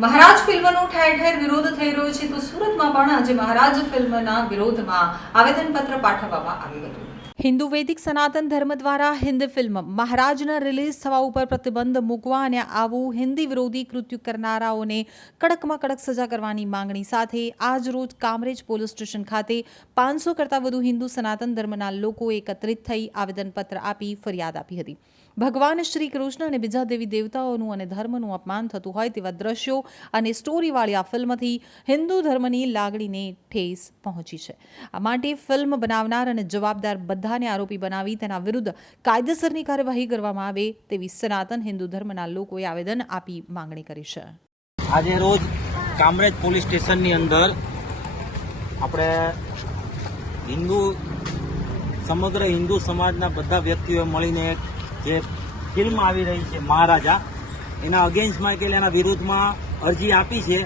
મહારાજ ફિલ્મનો ઠેર ઠેર વિરોધ થઈ રહ્યો છે તો સુરતમાં પણ આજે મહારાજ ફિલ્મના વિરોધમાં આવેદનપત્ર પાઠવવામાં આવ્યું હતું. હિન્દુ વૈદિક સનાતન ધર્મ દ્વારા હિન્દી ફિલ્મ મહારાજના રિલીઝ થવા ઉપર પ્રતિબંધ મૂકવા અને આવું હિન્દી વિરોધી કૃત્યુ કરનારાઓને કડકમાં કડક સજા કરવાની માંગણી સાથે આજ રોજ કામરેજ પોલીસ સ્ટેશન ખાતે પાંચસો કરતાં વધુ હિન્દુ સનાતન ધર્મના લોકો એકત્રિત થઈ આવેદનપત્ર આપી ફરિયાદ આપી હતી. ભગવાન શ્રી કૃષ્ણ અને બીજા દેવી દેવતાઓનું અને ધર્મનું અપમાન થતું હોય તેવા દ્રશ્યો અને સ્ટોરીવાળી આ ફિલ્મથી હિન્દુ ધર્મની લાગણીને ઠેસ પહોંચી છે. આ માટે ફિલ્મ બનાવનાર અને જવાબદાર બધાને આરોપી બનાવી તેના વિરુદ્ધ કાયદેસરની કાર્યવાહી કરવામાં આવે તેવી સનાતન હિન્દુ ધર્મના લોકોએ આવેદન આપી માંગણી કરી છે. આજે રોજ કામરેજ પોલીસ સ્ટેશનની અંદર આપણે હિન્દુ, સમગ્ર હિન્દુ સમાજના બધા વ્યક્તિઓ મળીને જે ફિલ્મ આવી રહી છે મહારાજા, એના અગેન્સ્ટમાં કે એના વિરુદ્ધમાં અરજી આપી છે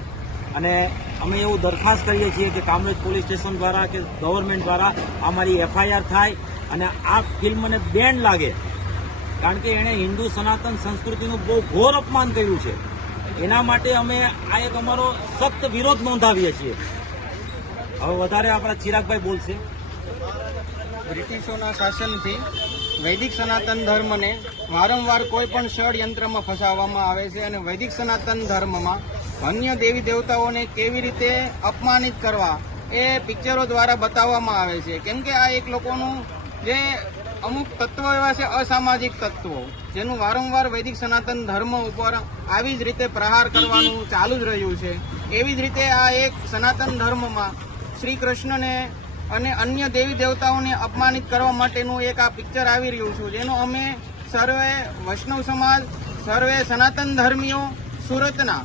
અને અમે એવું દરખાસ્ત કરીએ છીએ કે કામરેજ પોલીસ સ્ટેશન દ્વારા કે ગવર્મેન્ટ દ્વારા અમારી એફઆઈઆર થાય અને આ ફિલ્મને બેન લાગે. કારણ કે એણે હિન્દુ સનાતન સંસ્કૃતિનું બહુ ઘોર અપમાન કર્યું છે. એના માટે અમે આ એક અમારો સખ્ત વિરોધ નોંધાવીએ છીએ. હવે વધારે આપણા ચિરાગભાઈ બોલશે. બ્રિટિશોના શાસનથી વૈદિક સનાતન ધર્મને વારંવાર કોઈ પણ ષડયંત્રમાં ફસાવવામાં આવે છે અને વૈદિક સનાતન ધર્મમાં અન્ય દેવી દેવતાઓને કેવી રીતે અપમાનિત કરવા એ પિક્ચરો દ્વારા બતાવવામાં આવે છે. કેમ કે આ એક લોકોનું જે અમુક તત્વો એવા છે અસામાજિક તત્વો જેનું વારંવાર વૈદિક સનાતન ધર્મ ઉપર આવી જ રીતે પ્રહાર કરવાનું ચાલુ જ રહ્યું છે. એવી જ રીતે આ એક સનાતન ધર્મમાં શ્રી કૃષ્ણને અને અન્ય દેવી દેવતાઓને અપમાનિત કરવા માટેનું એક આ પિક્ચર આવી રહ્યું છે જેનો અમે સર્વે વૈષ્ણવ સમાજ સર્વે સનાતન ધર્મીઓ સુરતના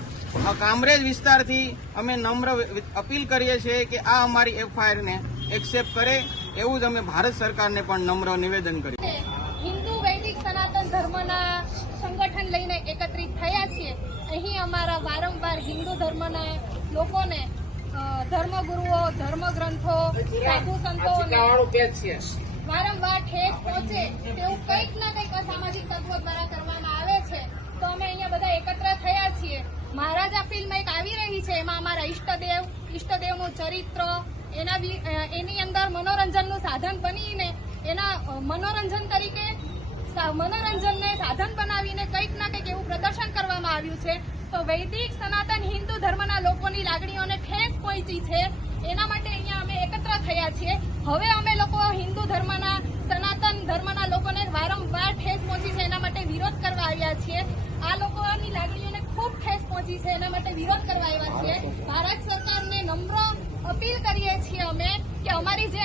કામરેજ વિસ્તારથી અમે નમ્ર અપીલ કરીએ છીએ કે આ અમારી એફઆઈઆરને એક્સેપ્ટ કરે એવું જ અમે ભારત સરકારને પણ નમ્ર નિવેદન કર્યું. છે. હિન્દુ વૈદિક સનાતન ધર્મના સંગઠન લઈને એકત્રિત થયા છીએ. અહીં અમારા વારંવાર હિન્દુ ધર્મના લોકોને ધર્મગુરુઓ ધર્મગ્રંથો સાધુ સંતો વારંવાર ઠેસ પહોંચે તેવું કંઈક ના કંઈક અસામાજિક તત્વો દ્વારા કરવામાં આવે છે. તો અમે અહીંયા બધા એકત્ર થયા છીએ. મહારાજા ફિલ્મ એક આવી રહી છે. એમાં અમારા ઈષ્ટદેવ ઈષ્ટદેવનું ચરિત્ર એના એની અંદર મનોરંજનનું સાધન બનીને એના મનોરંજન તરીકે મનોરંજનને સાધન બનાવીને કંઈક ના કંઈક એવું પ્રદર્શન કરવામાં આવ્યું છે. તો વૈદિક, સનાતન, હિન્દુ ધર્મના લોકોની લાગણીઓને ઠેસ પહોંચી છે. એના માટે અહીંયા અમે એકત્ર થયા છીએ. હવે અમે લોકો હિન્દુ ધર્મના સનાતન ધર્મના લોકોને વારંવાર ઠેસ પહોંચી છે એના માટે વિરોધ કરવા આવ્યા છીએ આ લોકોની લાગણીઓને ખૂબ પહોંચી છે, એના માટે વિરોધ કરવા આવ્યા છીએ. ભારત સરકારને નમ્ર અપીલ કરીએ છીએ અમે કે અમારી જે